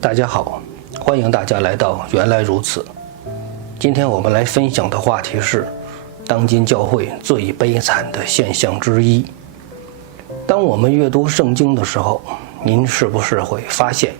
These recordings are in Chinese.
大家好，欢迎大家来到原来如此。今天我们来分享的话题是当今教会最悲惨的现象之一。当我们阅读圣经的时候，您是不是会发现，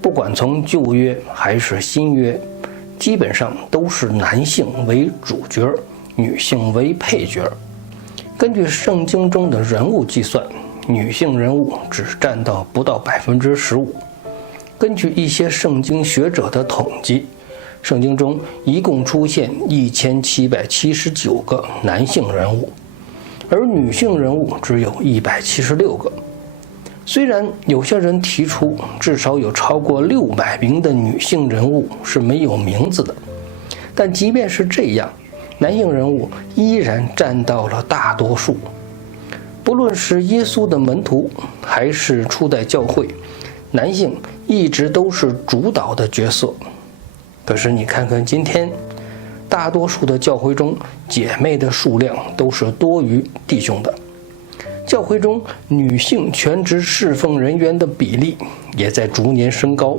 不管从旧约还是新约，基本上都是男性为主角，女性为配角。根据圣经中的人物计算，女性人物只占到不到15%。根据一些圣经学者的统计，圣经中一共出现1779个男性人物，而女性人物只有176个。虽然有些人提出至少有超过600名的女性人物是没有名字的，但即便是这样，男性人物依然占到了大多数。不论是耶稣的门徒，还是初代教会，男性一直都是主导的角色。可是你看看今天，大多数的教会中，姐妹的数量都是多于弟兄的。教会中女性全职侍奉人员的比例也在逐年升高。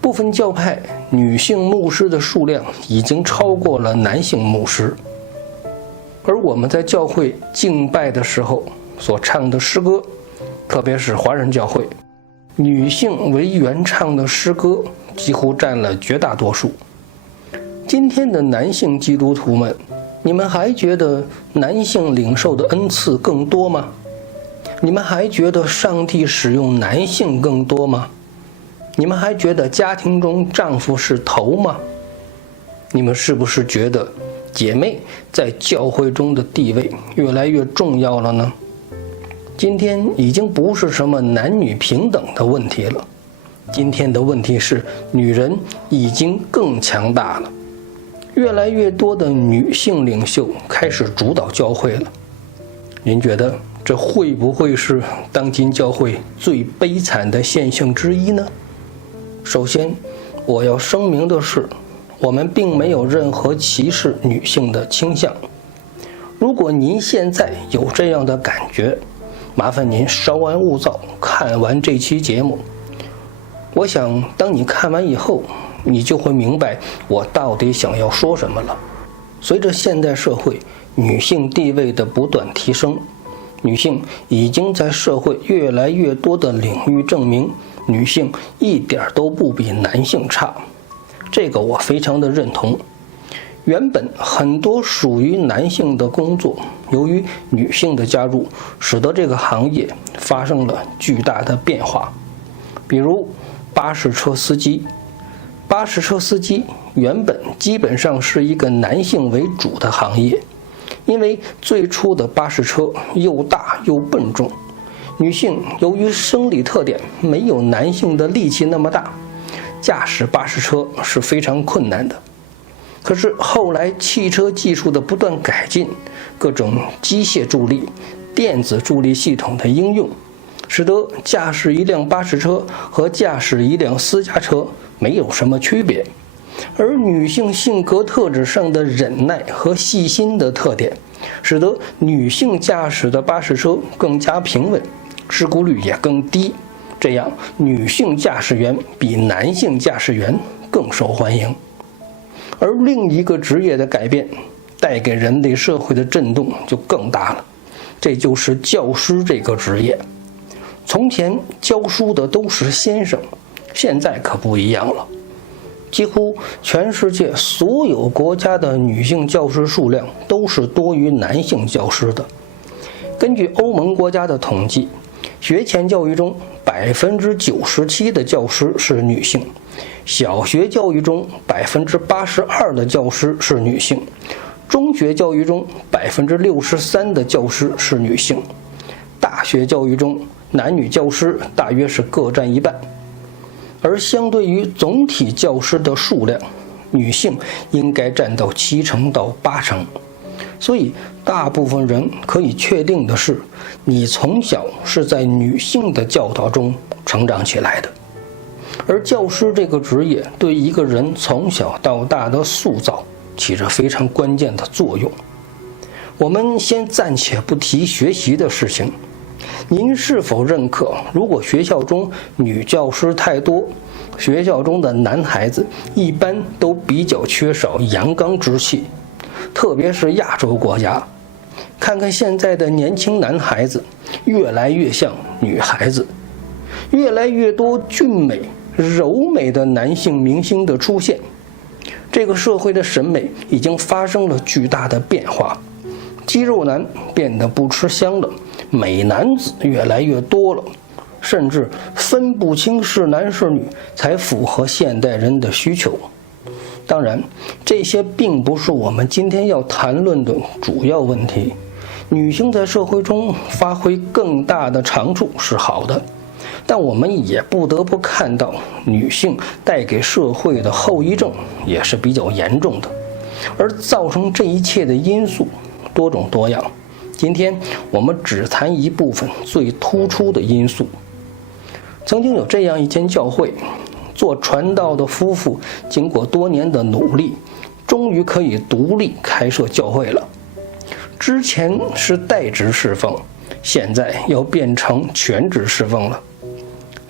部分教派女性牧师的数量已经超过了男性牧师。而我们在教会敬拜的时候所唱的诗歌，特别是华人教会，女性为原唱的诗歌几乎占了绝大多数。今天的男性基督徒们，你们还觉得男性领受的恩赐更多吗？你们还觉得上帝使用男性更多吗？你们还觉得家庭中丈夫是头吗？你们是不是觉得姐妹在教会中的地位越来越重要了呢？今天已经不是什么男女平等的问题了，今天的问题是女人已经更强大了，越来越多的女性领袖开始主导教会了。您觉得这会不会是当今教会最悲惨的现象之一呢？首先，我要声明的是，我们并没有任何歧视女性的倾向。如果您现在有这样的感觉，麻烦您稍安勿躁，看完这期节目。我想当你看完以后，你就会明白我到底想要说什么了。随着现代社会女性地位的不断提升，女性已经在社会越来越多的领域证明，女性一点都不比男性差。这个我非常的认同。原本很多属于男性的工作，由于女性的加入，使得这个行业发生了巨大的变化。比如巴士车司机，巴士车司机原本基本上是一个男性为主的行业，因为最初的巴士车又大又笨重，女性由于生理特点没有男性的力气那么大，驾驶巴士车是非常困难的。可是后来汽车技术的不断改进，各种机械助力、电子助力系统的应用，使得驾驶一辆巴士车和驾驶一辆私家车没有什么区别。而女性性格特质上的忍耐和细心的特点，使得女性驾驶的巴士车更加平稳，事故率也更低。这样，女性驾驶员比男性驾驶员更受欢迎。而另一个职业的改变，带给人类社会的震动就更大了，这就是教师这个职业。从前教书的都是先生，现在可不一样了。几乎全世界所有国家的女性教师数量都是多于男性教师的。根据欧盟国家的统计，学前教育中97%的教师是女性，小学教育中82%的教师是女性，中学教育中63%的教师是女性，大学教育中男女教师大约是各占一半。而相对于总体教师的数量，女性应该占到70%到80%。所以大部分人可以确定的是，你从小是在女性的教导中成长起来的。而教师这个职业对一个人从小到大的塑造起着非常关键的作用。我们先暂且不提学习的事情，您是否认可，如果学校中女教师太多，学校中的男孩子一般都比较缺少阳刚之气，特别是亚洲国家。看看现在的年轻男孩子，越来越像女孩子，越来越多俊美柔美的男性明星的出现。这个社会的审美已经发生了巨大的变化，肌肉男变得不吃香了，美男子越来越多了，甚至分不清是男是女才符合现代人的需求。当然，这些并不是我们今天要谈论的主要问题。女性在社会中发挥更大的长处是好的，但我们也不得不看到，女性带给社会的后遗症也是比较严重的，而造成这一切的因素多种多样。今天我们只谈一部分最突出的因素。曾经有这样一间教会，做传道的夫妇经过多年的努力，终于可以独立开设教会了。之前是代职侍奉，现在要变成全职侍奉了。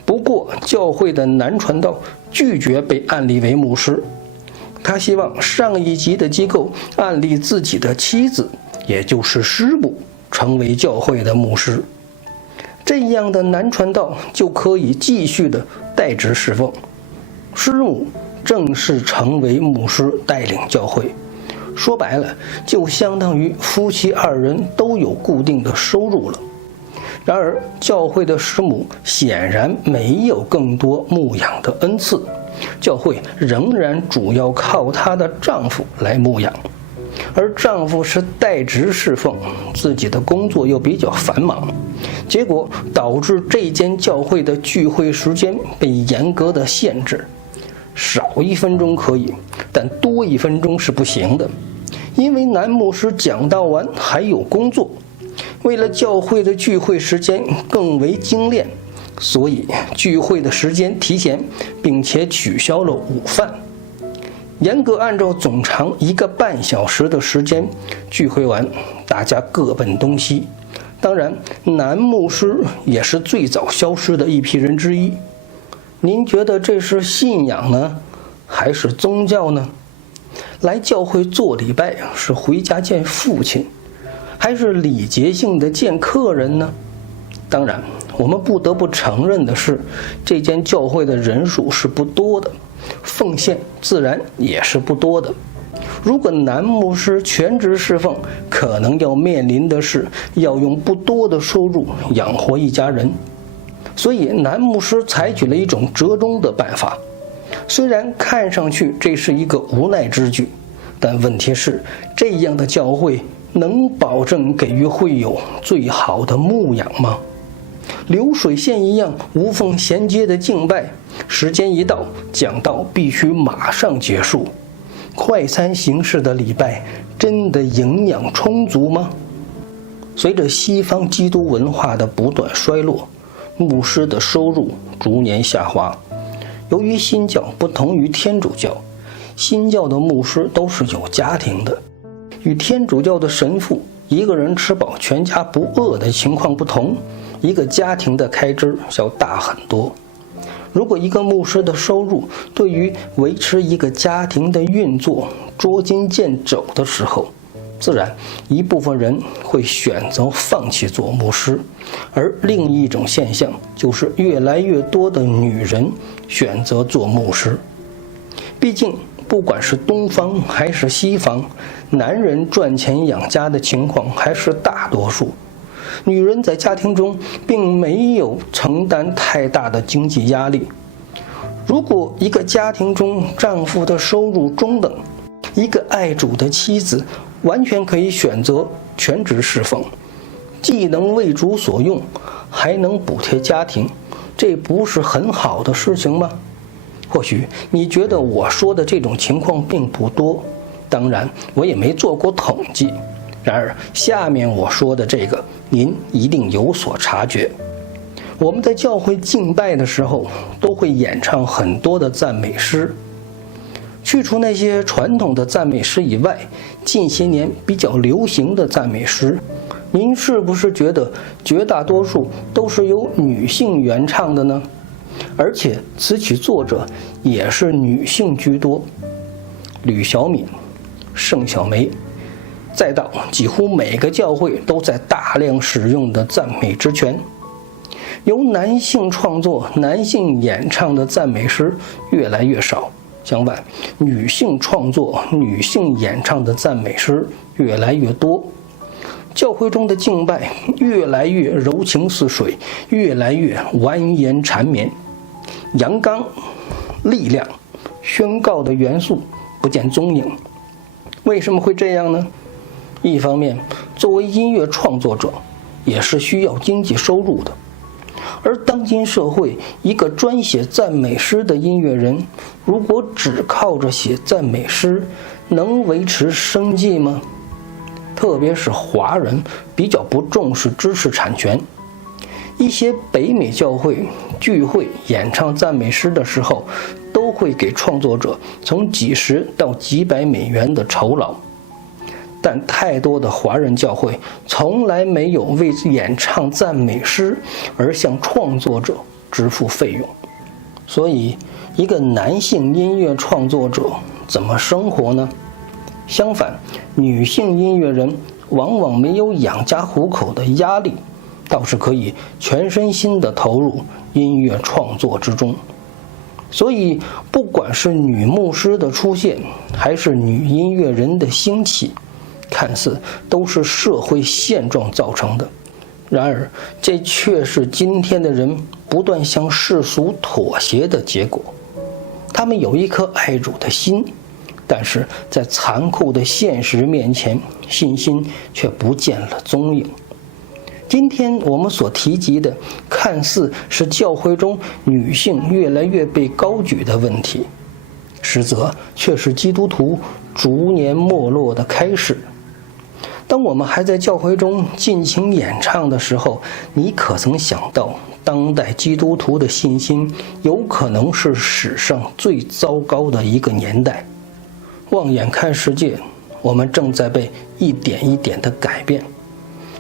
不过教会的男传道拒绝被按立为牧师，他希望上一级的机构按立自己的妻子，也就是师母，成为教会的牧师。这样的男传道就可以继续的代职侍奉，师母正式成为牧师带领教会。说白了，就相当于夫妻二人都有固定的收入了。然而教会的师母显然没有更多牧养的恩赐，教会仍然主要靠她的丈夫来牧养，而丈夫是代职侍奉，自己的工作又比较繁忙，结果导致这间教会的聚会时间被严格的限制，少1分钟可以，但多1分钟是不行的，因为男牧师讲道完还有工作。为了教会的聚会时间更为精炼，所以聚会的时间提前，并且取消了午饭。严格按照总长1个半小时的时间，聚会完大家各奔东西。当然，男牧师也是最早消失的一批人之一。您觉得这是信仰呢，还是宗教呢？来教会做礼拜是回家见父亲，还是礼节性的见客人呢？当然，我们不得不承认的是，这间教会的人数是不多的，奉献自然也是不多的。如果男牧师全职侍奉，可能要面临的是要用不多的收入养活一家人。所以男牧师采取了一种折中的办法，虽然看上去这是一个无奈之举，但问题是，这样的教会能保证给予会友最好的牧养吗？流水线一样无缝衔接的敬拜，时间一到，讲道必须马上结束。快餐形式的礼拜真的营养充足吗？随着西方基督文化的不断衰落，牧师的收入逐年下滑。由于新教不同于天主教，新教的牧师都是有家庭的，与天主教的神父一个人吃饱全家不饿的情况不同，一个家庭的开支要大很多。如果一个牧师的收入对于维持一个家庭的运作捉襟见肘的时候，自然一部分人会选择放弃做牧师，而另一种现象就是越来越多的女人选择做牧师。毕竟不管是东方还是西方，男人赚钱养家的情况还是大多数，女人在家庭中并没有承担太大的经济压力。如果一个家庭中丈夫的收入中等，一个爱主的妻子完全可以选择全职侍奉，既能为主所用，还能补贴家庭，这不是很好的事情吗？或许你觉得我说的这种情况并不多，当然我也没做过统计。然而下面我说的这个您一定有所察觉。我们在教会敬拜的时候都会演唱很多的赞美诗，去除那些传统的赞美诗以外，近些年比较流行的赞美诗您是不是觉得绝大多数都是由女性原唱的呢？而且词曲作者也是女性居多，吕小敏、盛小梅，再到几乎每个教会都在大量使用的赞美之泉。由男性创作、男性演唱的赞美诗越来越少，相反，女性创作、女性演唱的赞美诗越来越多。教会中的敬拜越来越柔情似水，越来越完颜缠绵，阳刚、力量、宣告的元素不见踪影。为什么会这样呢？一方面，作为音乐创作者，也是需要经济收入的。而当今社会，一个专写赞美诗的音乐人，如果只靠着写赞美诗，能维持生计吗？特别是华人比较不重视知识产权，一些北美教会聚会演唱赞美诗的时候，都会给创作者从几十到几百美元的酬劳。但太多的华人教会从来没有为演唱赞美诗而向创作者支付费用，所以一个男性音乐创作者怎么生活呢？相反，女性音乐人往往没有养家糊口的压力，倒是可以全身心地投入音乐创作之中。所以，不管是女牧师的出现，还是女音乐人的兴起，看似都是社会现状造成的，然而这却是今天的人不断向世俗妥协的结果。他们有一颗爱主的心，但是在残酷的现实面前，信心却不见了踪影。今天我们所提及的，看似是教会中女性越来越被高举的问题，实则却是基督徒逐年没落的开始。当我们还在教会中尽情演唱的时候，你可曾想到，当代基督徒的信心有可能是史上最糟糕的一个年代？望眼看世界，我们正在被一点一点地改变，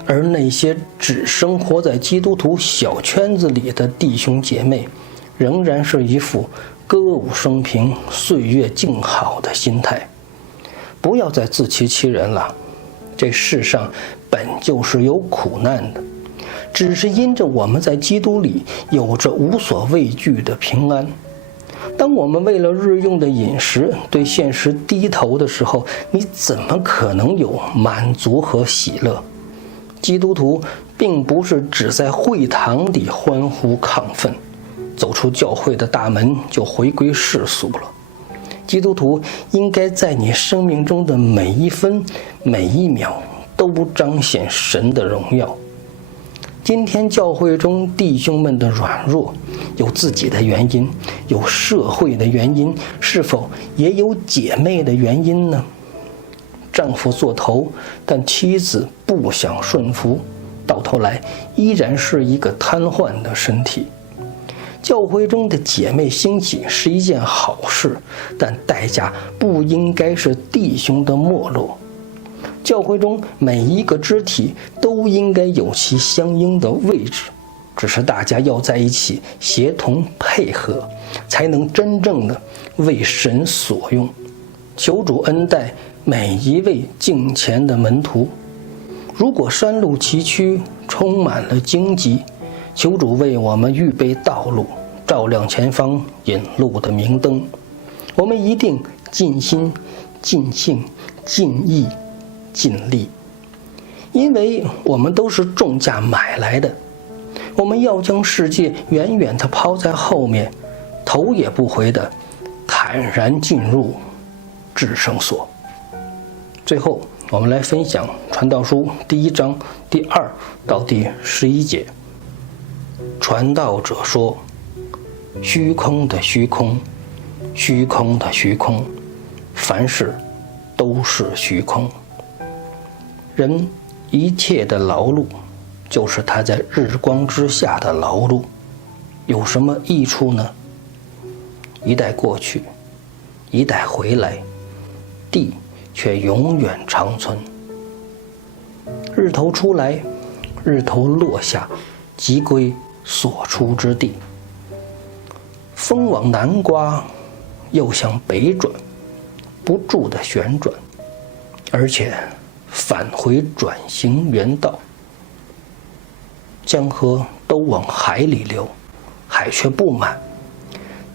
而那些只生活在基督徒小圈子里的弟兄姐妹，仍然是一副歌舞升平、岁月静好的心态。不要再自欺欺人了，这世上本就是有苦难的，只是因着我们在基督里有着无所畏惧的平安。当我们为了日用的饮食对现实低头的时候，你怎么可能有满足和喜乐？基督徒并不是只在会堂里欢呼亢奋，走出教会的大门就回归世俗了。基督徒应该在你生命中的每一分每一秒都彰显神的荣耀。今天教会中弟兄们的软弱，有自己的原因，有社会的原因，是否也有姐妹的原因呢？丈夫做头，但妻子不想顺服，到头来依然是一个瘫痪的身体。教会中的姐妹兴起是一件好事，但代价不应该是弟兄的没落。教会中每一个肢体都应该有其相应的位置，只是大家要在一起协同配合，才能真正的为神所用。求主恩待每一位敬虔的门徒。如果山路崎岖，充满了荆棘，求主为我们预备道路，照亮前方引路的明灯。我们一定尽心、尽性、尽意、尽力，因为我们都是重价买来的。我们要将世界远远地抛在后面，头也不回地坦然进入至圣所。最后，我们来分享传道书第1章第2到第11节。传道者说：虚空的虚空，虚空的虚空，凡事都是虚空。人一切的劳碌，就是他在日光之下的劳碌，有什么益处呢？一代过去，一代回来，地却永远长存。日头出来，日头落下，即归所出之地。风往南刮，又向北转，不住地旋转，而且返回转行原道。江河都往海里流，海却不满。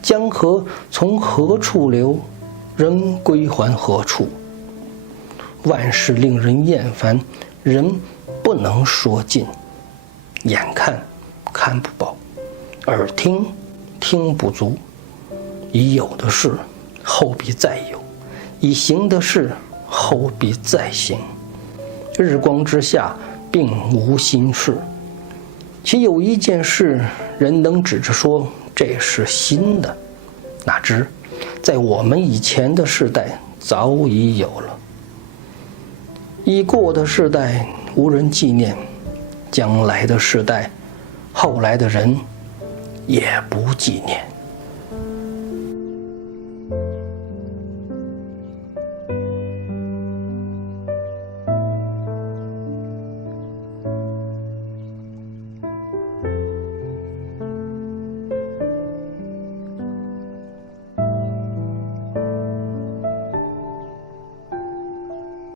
江河从何处流，仍归还何处。万事令人厌烦，人不能说尽。眼看看不饱，耳听听不足。已有的事，后必再有；已行的事，后必再行。日光之下，并无新事。岂有一件事，人能指着说这是新的？哪知在我们以前的世代早已有了。已过的世代无人纪念，将来的世代，后来的人也不纪念。